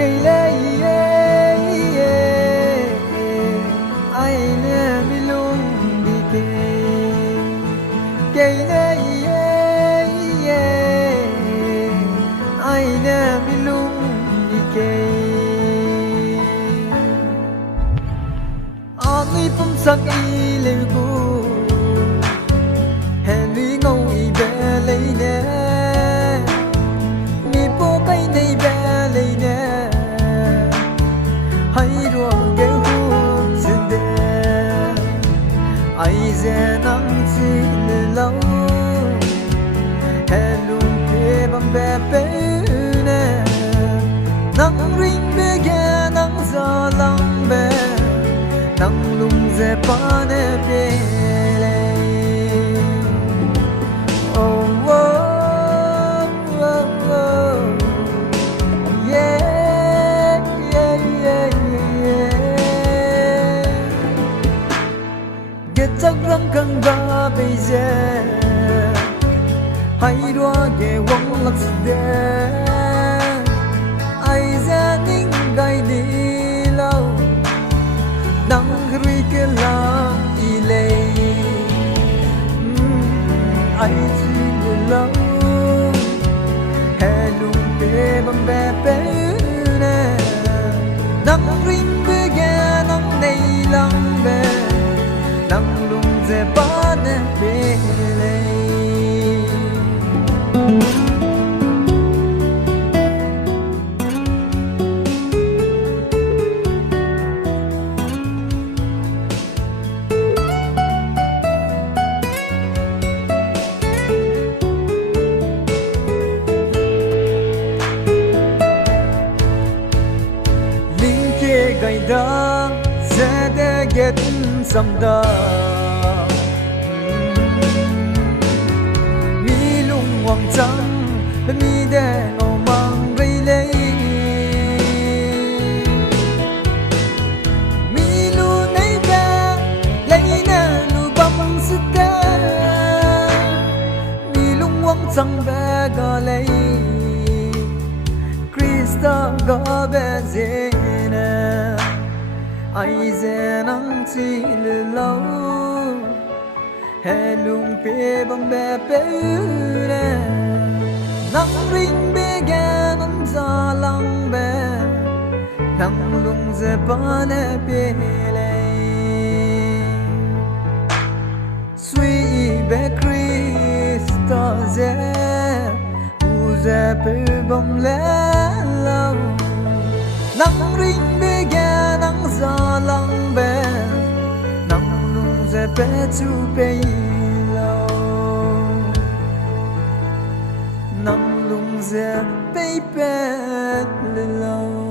cây lê ai nè mi lung đi cây lê ai nè mi lung đi cây anh phum sắc y lê gu hẹn đi ngâu y bé lấy nè mi bố cái này bé lấy nè hay rồi cái hôn xin đê ai dè nắng chỉ lâu hẹn luôn kề bằng bé bé nè nắng ring bé ghé nắng gió lăng bé nắng lung dè pa nè bé oh oh oh oh yeah yeah yeah yeah get chắc răng căng ba bây giờ hay đua ghé quăng lắc đê ai ra nín gai đi lâu nắng rui cái la y lê ai chỉ lâu hè lung bê bằng bê bê nè nắng ring bê ghé nắng này lăng bê nắng lung dè ba nè bê lê gai da sẽ để get some da mi lung hoàng trăng mi để ngô mang rây lấy mi lu nấy ba lấy na lu băm sức ta mi lung hoàng trăng bé gà lấy Krista gà bé dễ ai dè nắng chỉ lâu hè lung bê bằng bê bê nè nắng ring bê ghé nắng gió lăng bê nắng lung dè ba nè bê lê suy bê Krista dè u dè bê bằng lẽ lâu nắng ring bê ghé nắng gió lăng bê nắng lung dè bê chu bê lâu nắng lung dè bê bê lâu